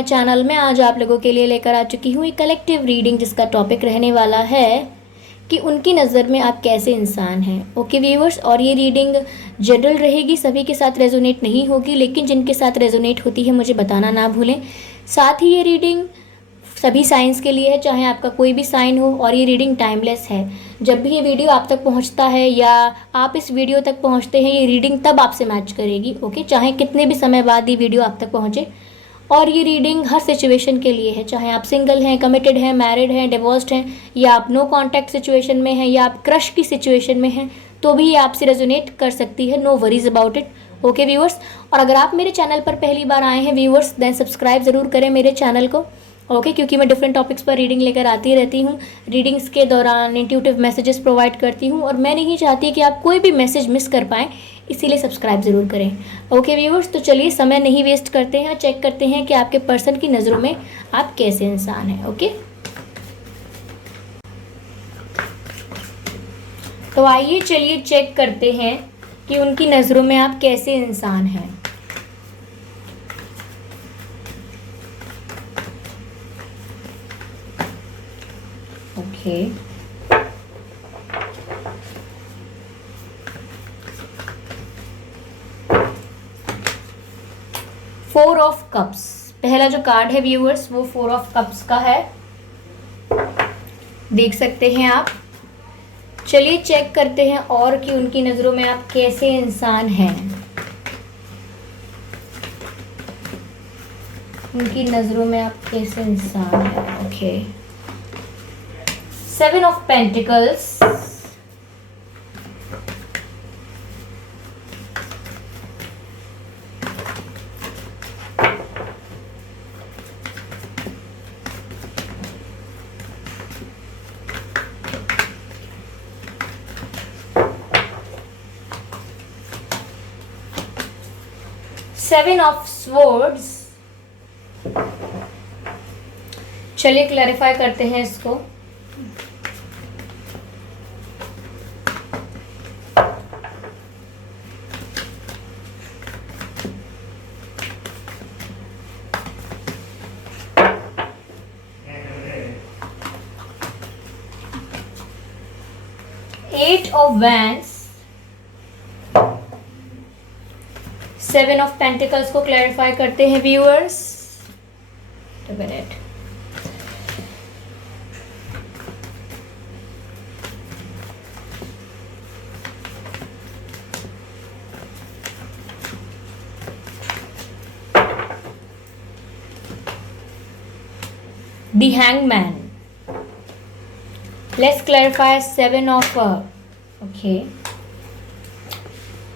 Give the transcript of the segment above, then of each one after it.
My channel में आज आप लोगों के लिए लेकर आ चुकी हूँ एक कलेक्टिव रीडिंग जिसका टॉपिक रहने वाला है कि उनकी नज़र में आप कैसे इंसान हैं। ओके व्यूअर्स, और ये रीडिंग जनरल रहेगी, सभी के साथ रेजोनेट नहीं होगी, लेकिन जिनके साथ रेजोनेट होती है मुझे बताना ना भूलें। साथ ही ये रीडिंग सभी साइंस के लिए है, चाहे आपका कोई भी साइन हो, और ये रीडिंग टाइमलेस है। जब भी ये वीडियो आप तक पहुंचता है या आप इस वीडियो तक पहुंचते हैं, ये रीडिंग तब आपसे मैच करेगी। ओके, चाहे कितने भी समय बाद ये वीडियो आप तक पहुंचे। और ये रीडिंग हर सिचुएशन के लिए है, चाहे आप सिंगल हैं, कमिटेड हैं, मैरिड हैं, डिवोर्स्ड हैं, या आप नो कॉन्टैक्ट सिचुएशन में हैं, या आप क्रश की सिचुएशन में हैं, तो भी ये आपसे रेजोनेट कर सकती है। No worries about it. Okay viewers, और अगर आप मेरे चैनल पर पहली बार आए हैं व्यूअर्स, देन सब्सक्राइब ज़रूर करें मेरे चैनल को। ओके, क्योंकि मैं डिफरेंट टॉपिक्स पर रीडिंग लेकर आती रहती हूँ। रीडिंग्स के दौरान इंट्यूटिव मैसेजेस प्रोवाइड करती हूँ, और मैं नहीं चाहती कि आप कोई भी मैसेज मिस कर पाएँ, इसीलिए सब्सक्राइब ज़रूर करें। ओके व्यूअर्स, तो चलिए समय नहीं वेस्ट करते हैं, चेक करते हैं कि आपके पर्सन की नज़रों में आप कैसे इंसान हैं। ओके, तो आइए चलिए चेक करते हैं कि उनकी नज़रों में आप कैसे इंसान हैं। ओके, फोर ऑफ कप्स पहला जो कार्ड है व्यूअर्स, वो फोर ऑफ कप्स का है, देख सकते हैं आप। चलिए चेक करते हैं और कि उनकी नज़रों में आप कैसे इंसान हैं। उनकी नज़रों में आप कैसे इंसान हैं। Okay, seven of pentacles, seven of swords. चलिए क्लैरिफाई करते हैं इसको। Eight of wands, seven of pentacles को क्लैरिफाई करते हैं viewers. Minute, the hangman. Let's clarify seven of okay,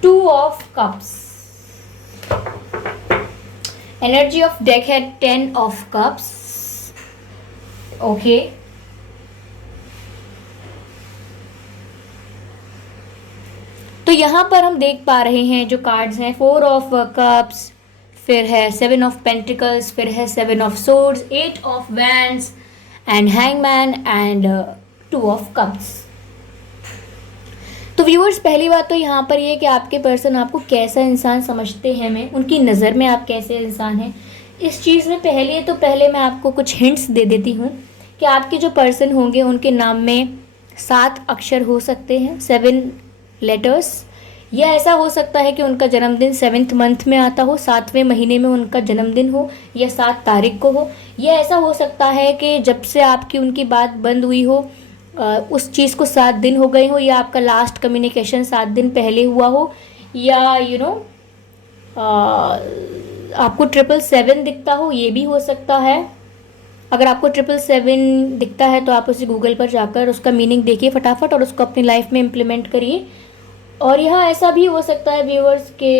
two of cups, energy of deck है टेन ऑफ कप्स। ओके, तो यहां पर हम देख पा रहे हैं जो कार्ड्स हैं, फोर ऑफ कप्स, फिर है सेवन ऑफ पेंटिकल्स, फिर है seven of swords, eight of wands and hangman and two of cups. तो व्यूअर्स, पहली बात तो यहाँ पर ये कि आपके पर्सन आपको कैसा इंसान समझते हैं, मैं उनकी नज़र में आप कैसे इंसान हैं, इस चीज़ में पहले मैं आपको कुछ हिंट्स दे देती हूँ कि आपके जो पर्सन होंगे उनके नाम में 7 अक्षर हो सकते हैं, 7 लेटर्स, या ऐसा हो सकता है कि उनका जन्मदिन 7th मंथ में आता हो, 7वें महीने में उनका जन्मदिन हो, या 7 तारीख को हो, या ऐसा हो सकता है कि जब से आपकी उनकी बात बंद हुई हो उस चीज़ को 7 दिन हो गए हो, या आपका लास्ट कम्युनिकेशन 7 दिन पहले हुआ हो, या आपको 777 दिखता हो, ये भी हो सकता है। अगर आपको 777 दिखता है तो आप उसे गूगल पर जाकर उसका मीनिंग देखिए फटाफट और उसको अपनी लाइफ में इम्प्लीमेंट करिए। और यहाँ ऐसा भी हो सकता है व्यूअर्स के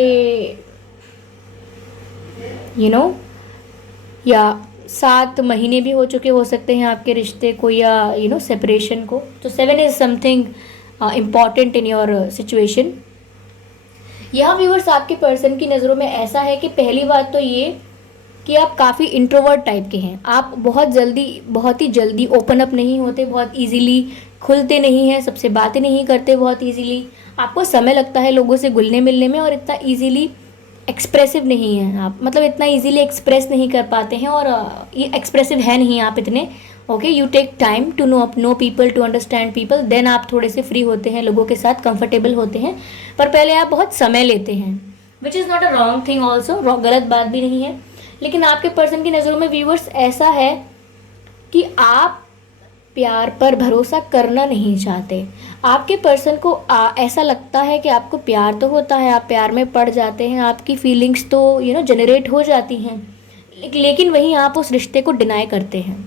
या 7 महीने भी हो चुके हो सकते हैं आपके रिश्ते को, या सेपरेशन को। तो 7 is something important in your situation. यहाँ व्यूअर्स आपके पर्सन की नज़रों में ऐसा है कि पहली बात तो ये कि आप काफ़ी इंट्रोवर्ट टाइप के हैं। आप बहुत ही जल्दी ओपन अप नहीं होते, बहुत इजीली खुलते नहीं हैं, सबसे बातें नहीं करते बहुत इजीली। आपको समय लगता है लोगों से घुलने मिलने में, और इतना इजीली एक्सप्रेसिव नहीं हैं आप, मतलब इतना इजीली एक्सप्रेस नहीं कर पाते हैं, और ये एक्सप्रेसिव है नहीं आप इतने। Okay, you take time to know people, to understand people, then आप थोड़े से फ्री होते हैं, लोगों के साथ कंफर्टेबल होते हैं, पर पहले आप बहुत समय लेते हैं, which is not a wrong thing also, गलत बात भी नहीं है। लेकिन आपके पर्सन की नज़रों में व्यूवर्स ऐसा है कि आप प्यार पर भरोसा करना नहीं चाहते। आपके पर्सन को ऐसा लगता है कि आपको प्यार तो होता है, आप प्यार में पड़ जाते हैं, आपकी फीलिंग्स तो जनरेट हो जाती हैं, लेकिन वहीं आप उस रिश्ते को डिनाई करते हैं।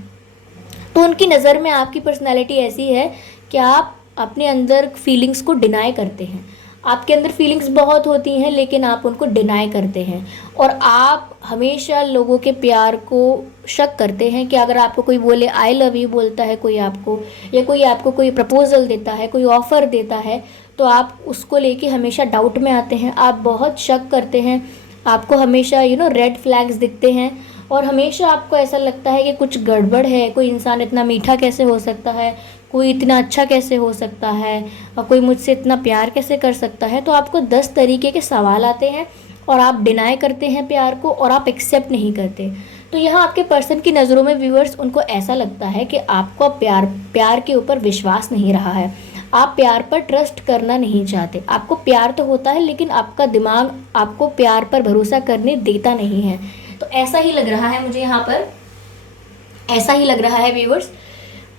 तो उनकी नज़र में आपकी पर्सनैलिटी ऐसी है कि आप अपने अंदर फीलिंग्स को डिनाई करते हैं। आपके अंदर फीलिंग्स बहुत होती हैं, लेकिन आप उनको डिनाई करते हैं, और आप हमेशा लोगों के प्यार को शक करते हैं कि अगर आपको कोई बोले आई लव यू बोलता है कोई आपको, या कोई आपको कोई प्रपोजल देता है, कोई ऑफ़र देता है, तो आप उसको लेके हमेशा डाउट में आते हैं, आप बहुत शक करते हैं, आपको हमेशा रेड फ्लैग्स दिखते हैं, और हमेशा आपको ऐसा लगता है कि कुछ गड़बड़ है, कोई इंसान इतना मीठा कैसे हो सकता है, कोई इतना अच्छा कैसे हो सकता है, और कोई मुझसे इतना प्यार कैसे कर सकता है। तो आपको 10 तरीके के सवाल आते हैं, और आप डिनाई करते हैं प्यार को, और आप एक्सेप्ट नहीं करते। तो यहाँ आपके पर्सन की नज़रों में व्यूअर्स, उनको ऐसा लगता है कि आपको प्यार के ऊपर विश्वास नहीं रहा है, आप प्यार पर ट्रस्ट करना नहीं चाहते। आपको प्यार तो होता है, लेकिन आपका दिमाग आपको प्यार पर भरोसा करने देता नहीं है। तो ऐसा ही लग रहा है मुझे यहाँ पर, ऐसा ही लग रहा है व्यूअर्स।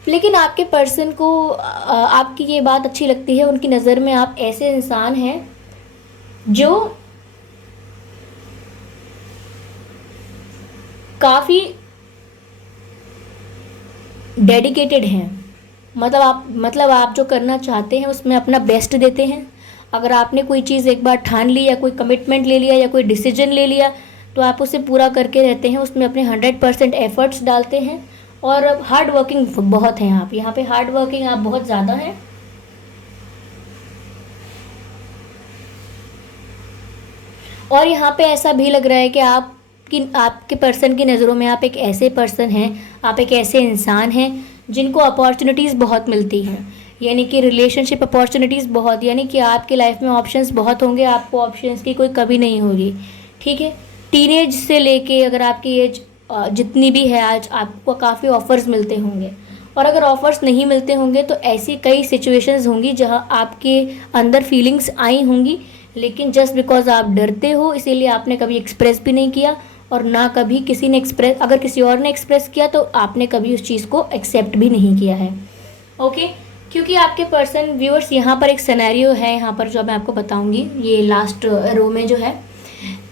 लेकिन आपके पर्सन को आपकी ये बात अच्छी लगती है, उनकी नज़र में आप ऐसे इंसान हैं जो काफ़ी डेडिकेटेड हैं। मतलब आप जो करना चाहते हैं उसमें अपना बेस्ट देते हैं। अगर आपने कोई चीज़ एक बार ठान ली, या कोई कमिटमेंट ले लिया, या कोई डिसीजन ले लिया, तो आप उसे पूरा करके रहते हैं, उसमें अपने 100% एफर्ट्स डालते हैं, और हार्ड वर्किंग बहुत हैं आप। यहाँ पे हार्ड वर्किंग आप बहुत ज़्यादा हैं। और यहाँ पे ऐसा भी लग रहा है कि आपके पर्सन की नज़रों में आप एक ऐसे पर्सन हैं, आप एक ऐसे इंसान हैं जिनको अपॉर्चुनिटीज़ बहुत मिलती हैं, यानी कि रिलेशनशिप अपॉर्चुनिटीज़ बहुत, यानी कि आपके लाइफ में ऑप्शंस बहुत होंगे, आपको ऑप्शंस की कोई कमी नहीं होगी। ठीक है, टीनेज से लेके अगर आपकी एज जितनी भी है, आज आपको काफ़ी ऑफ़र्स मिलते होंगे, और अगर ऑफ़र्स नहीं मिलते होंगे तो ऐसी कई सिचुएशंस होंगी जहां आपके अंदर फीलिंग्स आई होंगी, लेकिन जस्ट बिकॉज आप डरते हो इसीलिए आपने कभी एक्सप्रेस भी नहीं किया, और ना कभी किसी ने एक्सप्रेस, अगर किसी और ने एक्सप्रेस किया तो आपने कभी उस चीज़ को एक्सेप्ट भी नहीं किया है। ओके, क्योंकि आपके पर्सन व्यूअर्स, यहाँ पर एक सिनेरियो है, यहाँ पर जो मैं आपको बताऊँगी ये लास्ट रो में जो है।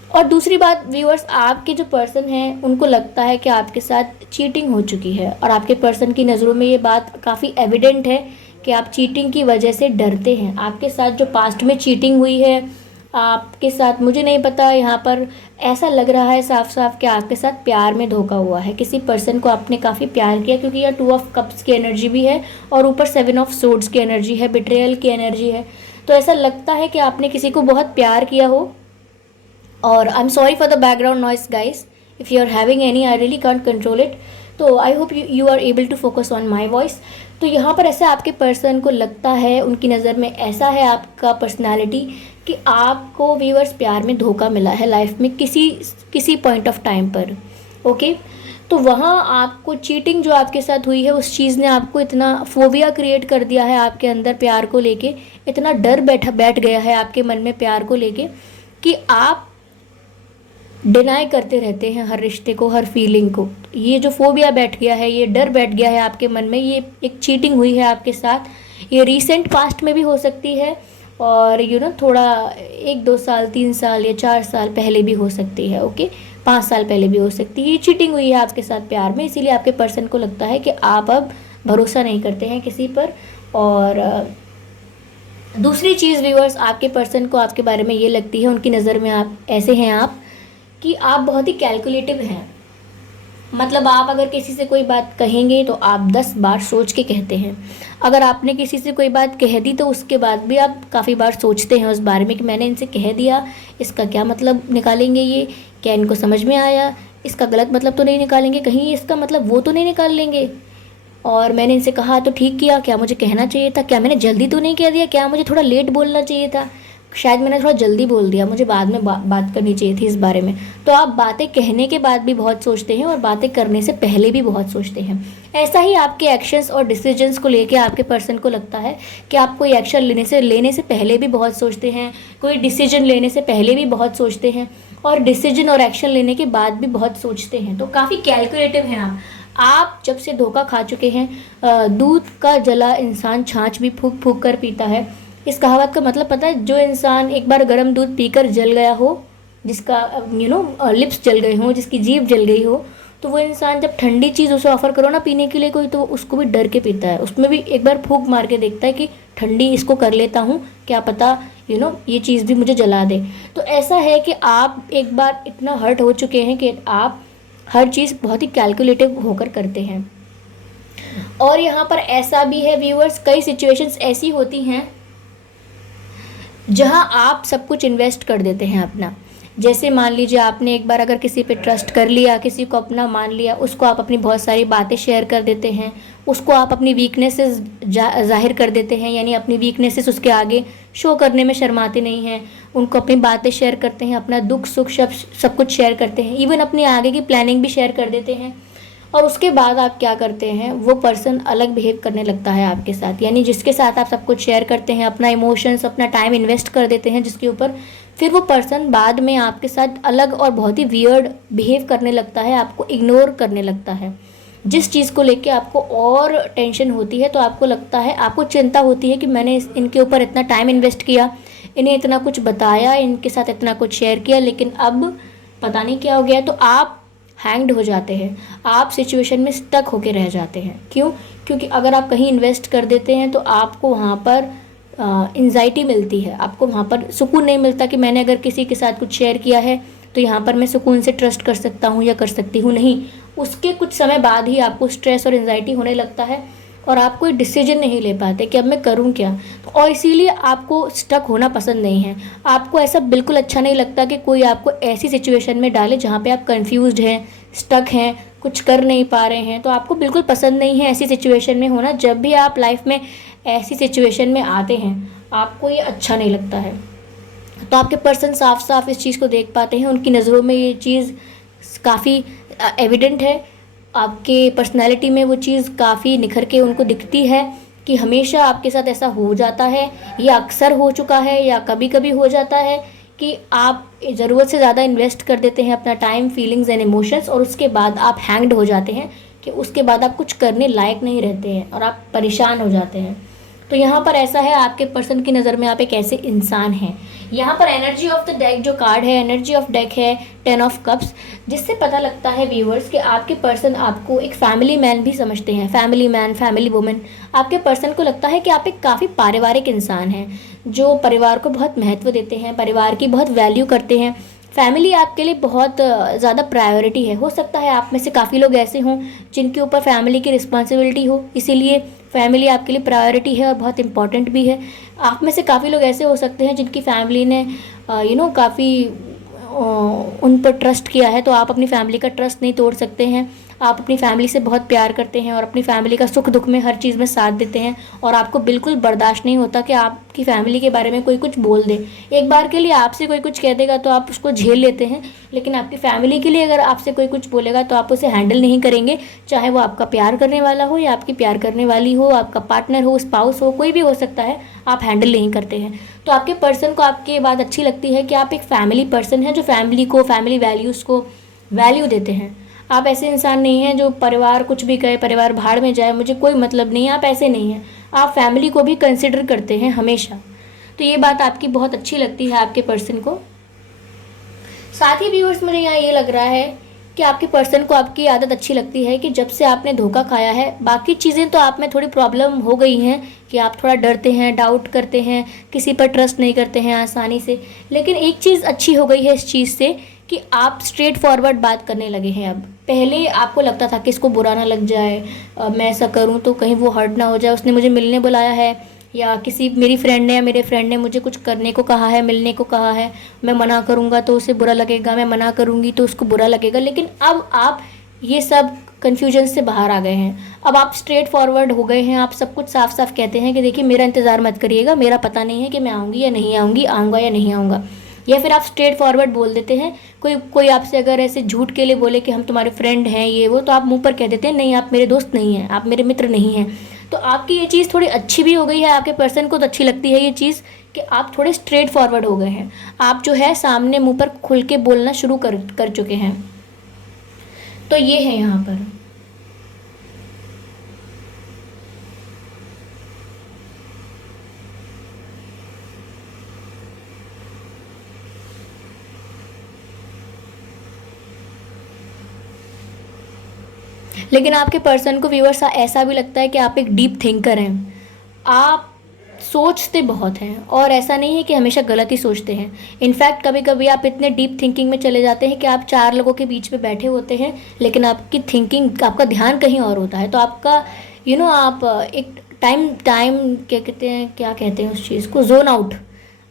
और दूसरी बात व्यूअर्स, आपके जो पर्सन हैं उनको लगता है कि आपके साथ चीटिंग हो चुकी है, और आपके पर्सन की नज़रों में ये बात काफ़ी एविडेंट है कि आप चीटिंग की वजह से डरते हैं। आपके साथ जो पास्ट में चीटिंग हुई है आपके साथ, मुझे नहीं पता, यहाँ पर ऐसा लग रहा है साफ साफ कि आपके साथ प्यार में धोखा हुआ है। किसी पर्सन को आपने काफ़ी प्यार किया, क्योंकि यह 2 ऑफ कप्स की एनर्जी भी है, और ऊपर 7 ऑफ सोर्ड्स की एनर्जी है, बिट्रेयल की एनर्जी है। तो ऐसा लगता है कि आपने किसी को बहुत प्यार किया हो। और I am sorry for the background noise guys, if you are having any, I really can't control it, तो I hope you are able to focus on my voice. तो यहाँ पर ऐसे आपके पर्सन को लगता है, उनकी नज़र में ऐसा है आपका पर्सनालिटी कि आपको व्यूअर्स प्यार में धोखा मिला है लाइफ में किसी पॉइंट ऑफ टाइम पर। ओके, तो वहाँ आपको चीटिंग जो आपके साथ हुई है उस चीज़ ने आपको इतना फोबिया क्रिएट कर दिया है आपके अंदर प्यार को लेके, इतना डर बैठ गया है आपके मन में प्यार को लेके कि आप डिनाई करते रहते हैं हर रिश्ते को, हर फीलिंग को। ये जो फोबिया बैठ गया है, ये डर बैठ गया है आपके मन में, ये एक चीटिंग हुई है आपके साथ, ये रीसेंट पास्ट में भी हो सकती है, और थोड़ा 1-2 साल 3 साल या 4 साल पहले भी हो सकती है। ओके, 5 साल पहले भी हो सकती है। ये चीटिंग हुई है आपके साथ प्यार में, इसीलिए आपके पर्सन को लगता है कि आप अब भरोसा नहीं करते हैं किसी पर। और दूसरी चीज़ व्यूअर्स, आपके पर्सन को आपके बारे में ये लगती है, उनकी नज़र में आप ऐसे हैं आप कि आप बहुत ही कैलकुलेटिव हैं। मतलब आप अगर किसी से कोई बात कहेंगे तो आप 10 बार सोच के कहते हैं। अगर आपने किसी से कोई बात कह दी तो उसके बाद भी आप काफ़ी बार सोचते हैं उस बारे में कि मैंने इनसे कह दिया, इसका क्या मतलब निकालेंगे, ये क्या इनको समझ में आया, इसका गलत मतलब तो नहीं निकालेंगे, कहीं इसका मतलब वो तो नहीं निकाल लेंगे, और मैंने इनसे कहा तो ठीक किया, क्या मुझे कहना चाहिए था, क्या मैंने जल्दी तो नहीं कह दिया, क्या मुझे थोड़ा लेट बोलना चाहिए था। शायद मैंने थोड़ा जल्दी बोल दिया, मुझे बाद में बात करनी चाहिए थी इस बारे में। तो आप बातें कहने के बाद भी बहुत सोचते हैं और बातें करने से पहले भी बहुत सोचते हैं। ऐसा ही आपके एक्शंस और डिसीजंस को लेके आपके पर्सन को लगता है कि आप कोई एक्शन लेने से पहले भी बहुत सोचते हैं, कोई डिसीजन लेने से पहले भी बहुत सोचते हैं, और डिसीजन और एक्शन लेने के बाद भी बहुत सोचते हैं। तो काफ़ी कैलकुलेटिव हैं आप जब से धोखा खा चुके हैं। दूध का जला इंसान छाछ भी फूंक फूंक कर पीता है। इस कहावत का मतलब पता है? जो इंसान एक बार गर्म दूध पीकर जल गया हो, जिसका लिप्स जल गए हों, जिसकी जीभ जल गई हो, तो वो इंसान जब ठंडी चीज़ उसे ऑफर करो ना पीने के लिए कोई, तो उसको भी डर के पीता है। उसमें भी एक बार फूंक मार के देखता है कि ठंडी इसको कर लेता हूँ, क्या पता ये चीज़ भी मुझे जला दे। तो ऐसा है कि आप एक बार इतना हर्ट हो चुके हैं कि आप हर चीज़ बहुत ही कैलकुलेटिव होकर करते हैं। और यहाँ पर ऐसा भी है व्यूअर्स, कई सिचुएशंस ऐसी होती हैं जहाँ आप सब कुछ इन्वेस्ट कर देते हैं अपना। जैसे मान लीजिए आपने एक बार अगर किसी पे ट्रस्ट कर लिया, किसी को अपना मान लिया, उसको आप अपनी बहुत सारी बातें शेयर कर देते हैं, उसको आप अपनी वीकनेसेस जाहिर कर देते हैं, यानी अपनी वीकनेसेस उसके आगे शो करने में शर्माते नहीं हैं, उनको अपनी बातें शेयर करते हैं, अपना दुख सुख सब कुछ शेयर करते हैं, इवन अपनी आगे की प्लानिंग भी शेयर कर देते हैं। और उसके बाद आप क्या करते हैं, वो पर्सन अलग बिहेव करने लगता है आपके साथ, यानी जिसके साथ आप सब कुछ शेयर करते हैं, अपना इमोशंस, अपना टाइम इन्वेस्ट कर देते हैं जिसके ऊपर, फिर वो पर्सन बाद में आपके साथ अलग और बहुत ही वियर्ड बिहेव करने लगता है, आपको इग्नोर करने लगता है। जिस चीज़ को लेके आपको और टेंशन होती है, तो आपको लगता है, आपको चिंता होती है कि मैंने इनके ऊपर इतना टाइम इन्वेस्ट किया, इन्हें इतना कुछ बताया, इनके साथ इतना कुछ शेयर किया, लेकिन अब पता नहीं क्या हो गया। तो आप हैंग्ड हो जाते हैं, आप सिचुएशन में स्टक होके रह जाते हैं। क्यों? क्योंकि अगर आप कहीं इन्वेस्ट कर देते हैं तो आपको वहाँ पर एंजाइटी मिलती है, आपको वहाँ पर सुकून नहीं मिलता कि मैंने अगर किसी के साथ कुछ शेयर किया है तो यहाँ पर मैं सुकून से ट्रस्ट कर सकता हूँ या कर सकती हूँ। नहीं, उसके कुछ समय बाद ही आपको स्ट्रेस और एंजाइटी होने लगता है और आप कोई डिसीजन नहीं ले पाते कि अब मैं करूँ क्या। और इसीलिए आपको स्टक होना पसंद नहीं है। आपको ऐसा बिल्कुल अच्छा नहीं लगता कि कोई आपको ऐसी सिचुएशन में डाले जहाँ पे आप कंफ्यूज्ड हैं, स्टक हैं, कुछ कर नहीं पा रहे हैं। तो आपको बिल्कुल पसंद नहीं है ऐसी सिचुएशन में होना। जब भी आप लाइफ में ऐसी सिचुएशन में आते हैं, आपको ये अच्छा नहीं लगता है। तो आपके पर्सन साफ साफ इस चीज़ को देख पाते हैं, उनकी नज़रों में ये चीज़ काफ़ी एविडेंट है, आपके पर्सनैलिटी में वो चीज़ काफ़ी निखर के उनको दिखती है कि हमेशा आपके साथ ऐसा हो जाता है, या अक्सर हो चुका है, या कभी कभी हो जाता है कि आप ज़रूरत से ज़्यादा इन्वेस्ट कर देते हैं अपना टाइम, फीलिंग्स एंड इमोशंस, और उसके बाद आप हैंग्ड हो जाते हैं कि उसके बाद आप कुछ करने लायक नहीं रहते हैं और आप परेशान हो जाते हैं। तो यहाँ पर ऐसा है, आपके पर्सन की नज़र में आप एक ऐसे इंसान हैं। यहाँ पर एनर्जी ऑफ द डेक जो कार्ड है, एनर्जी ऑफ डेक है 10 ऑफ कप्स, जिससे पता लगता है व्यूअर्स कि आपके पर्सन आपको एक फैमिली मैन भी समझते हैं, फैमिली मैन, फैमिली वुमेन। आपके पर्सन को लगता है कि आप एक काफ़ी पारिवारिक इंसान हैं, जो परिवार को बहुत महत्व देते हैं, परिवार की बहुत वैल्यू करते हैं। फैमिली आपके लिए बहुत ज़्यादा प्रायोरिटी है। हो सकता है आप में से काफ़ी लोग ऐसे हों जिनके ऊपर फैमिली की रिस्पॉन्सिबिलिटी हो, इसीलिए फैमिली आपके लिए प्रायोरिटी है और बहुत इंपॉर्टेंट भी है। आप में से काफ़ी लोग ऐसे हो सकते हैं जिनकी फैमिली ने काफ़ी उन पर ट्रस्ट किया है, तो आप अपनी फैमिली का ट्रस्ट नहीं तोड़ सकते हैं। आप अपनी फैमिली से बहुत प्यार करते हैं और अपनी फैमिली का सुख दुख में हर चीज़ में साथ देते हैं, और आपको बिल्कुल बर्दाश्त नहीं होता कि आपकी फैमिली के बारे में कोई कुछ बोल दे। एक बार के लिए आपसे कोई कुछ कह देगा तो आप उसको झेल लेते हैं, लेकिन आपकी फैमिली के लिए अगर आपसे कोई कुछ बोलेगा तो आप उसे हैंडल नहीं करेंगे, चाहे वो आपका प्यार करने वाला हो या आपकी प्यार करने वाली हो, आपका पार्टनर हो, स्पाउस हो, कोई भी हो सकता है, आप हैंडल नहीं करते हैं। तो आपके पर्सन को आपकी ये बात अच्छी लगती है कि आप एक फैमिली पर्सन हैं जो फैमिली को, फैमिली वैल्यूज़ को वैल्यू देते हैं। आप ऐसे इंसान नहीं हैं जो परिवार कुछ भी कहे, परिवार भाड़ में जाए, मुझे कोई मतलब नहीं है, आप ऐसे नहीं हैं। आप फैमिली को भी कंसिडर करते हैं हमेशा। तो ये बात आपकी बहुत अच्छी लगती है आपके पर्सन को। साथ ही व्यूअर्स, मुझे यहाँ ये लग रहा है कि आपके पर्सन को आपकी आदत अच्छी लगती है कि जब से आपने धोखा खाया है, बाकी चीज़ें तो आप में थोड़ी प्रॉब्लम हो गई हैं कि आप थोड़ा डरते हैं, डाउट करते हैं, किसी पर ट्रस्ट नहीं करते हैं आसानी से, लेकिन एक चीज़ अच्छी हो गई है इस चीज़ से कि आप स्ट्रेट फॉरवर्ड बात करने लगे हैं अब। पहले आपको लगता था कि इसको बुरा ना लग जाए, मैं ऐसा करूं तो कहीं वो हर्ट ना हो जाए, उसने मुझे मिलने बुलाया है, या किसी मेरी फ्रेंड ने या मेरे फ्रेंड ने मुझे कुछ करने को कहा है, मिलने को कहा है, मैं मना करूंगा तो उसे बुरा लगेगा, मैं मना करूंगी तो उसको बुरा लगेगा। लेकिन अब आप ये सब कन्फ्यूजन से बाहर आ गए हैं। अब आप स्ट्रेट फॉरवर्ड हो गए हैं, आप सब कुछ साफ साफ कहते हैं कि देखिए मेरा इंतज़ार मत करिएगा, मेरा पता नहीं है कि मैं आऊँगी या नहीं आऊँगी, आऊँगा या नहीं आऊँगा। या फिर आप स्ट्रेट फॉरवर्ड बोल देते हैं, कोई कोई आपसे अगर ऐसे झूठ के लिए बोले कि हम तुम्हारे फ्रेंड हैं ये वो, तो आप मुंह पर कह देते हैं नहीं आप मेरे दोस्त नहीं हैं, आप मेरे मित्र नहीं हैं। तो आपकी ये चीज़ थोड़ी अच्छी भी हो गई है, आपके पर्सन को तो अच्छी लगती है ये चीज़ कि आप थोड़े स्ट्रेट फॉरवर्ड हो गए हैं। आप जो है सामने मुंह पर खुल के बोलना शुरू कर चुके हैं। तो ये है यहाँ पर। लेकिन आपके पर्सन को व्यूअर्स ऐसा भी लगता है कि आप एक डीप थिंकर हैं, आप सोचते बहुत हैं और ऐसा नहीं है कि हमेशा गलत ही सोचते हैं। इनफैक्ट कभी कभी आप इतने डीप थिंकिंग में चले जाते हैं कि आप 4 लोगों के बीच में बैठे होते हैं लेकिन आपकी थिंकिंग, आपका ध्यान कहीं और होता है। तो आपका आप एक टाइम टाइम क्या कहते हैं उस चीज़ को, जोन आउट,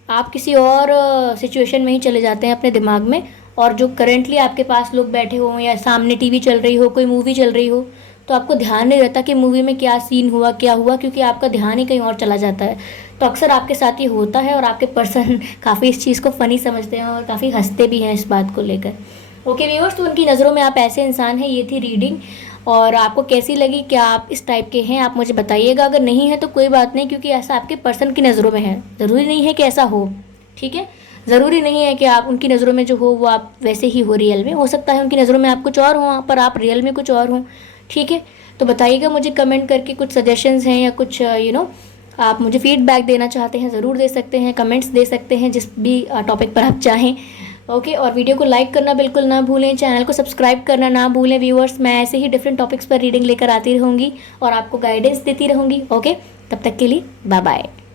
आप किसी और सिचुएशन में ही चले जाते हैं अपने दिमाग में। और जो करेंटली आपके पास लोग बैठे हों या सामने टीवी चल रही हो, कोई मूवी चल रही हो, तो आपको ध्यान नहीं रहता कि मूवी में क्या सीन हुआ क्या हुआ, क्योंकि आपका ध्यान ही कहीं और चला जाता है। तो अक्सर आपके साथ ये होता है और आपके पर्सन काफ़ी इस चीज़ को फ़नी समझते हैं और काफ़ी हंसते भी हैं इस बात को लेकर। ओके व्यूअर्स, तो उनकी नज़रों में आप ऐसे इंसान हैं। ये थी रीडिंग, और आपको कैसी लगी, क्या आप इस टाइप के हैं, आप मुझे बताइएगा। अगर नहीं है तो कोई बात नहीं, क्योंकि ऐसा आपके पर्सन की नज़रों में है, ज़रूरी नहीं है कि ऐसा हो, ठीक है। ज़रूरी नहीं है कि आप उनकी नज़रों में जो हो वो आप वैसे ही हो रियल में, हो सकता है उनकी नज़रों में आप कुछ और हो पर आप रियल में कुछ और हो, ठीक है। तो बताइएगा मुझे कमेंट करके, कुछ सजेशंस हैं या कुछ आप मुझे फीडबैक देना चाहते हैं ज़रूर दे सकते हैं, कमेंट्स दे सकते हैं जिस भी टॉपिक पर आप चाहें। ओके, और वीडियो को लाइक करना बिल्कुल ना भूलें, चैनल को सब्सक्राइब करना ना भूलें व्यूअर्स। मैं ऐसे ही डिफरेंट टॉपिक्स पर रीडिंग लेकर आती रहूँगी और आपको गाइडेंस देती रहूँगी। ओके, तब तक के लिए बाय बाय।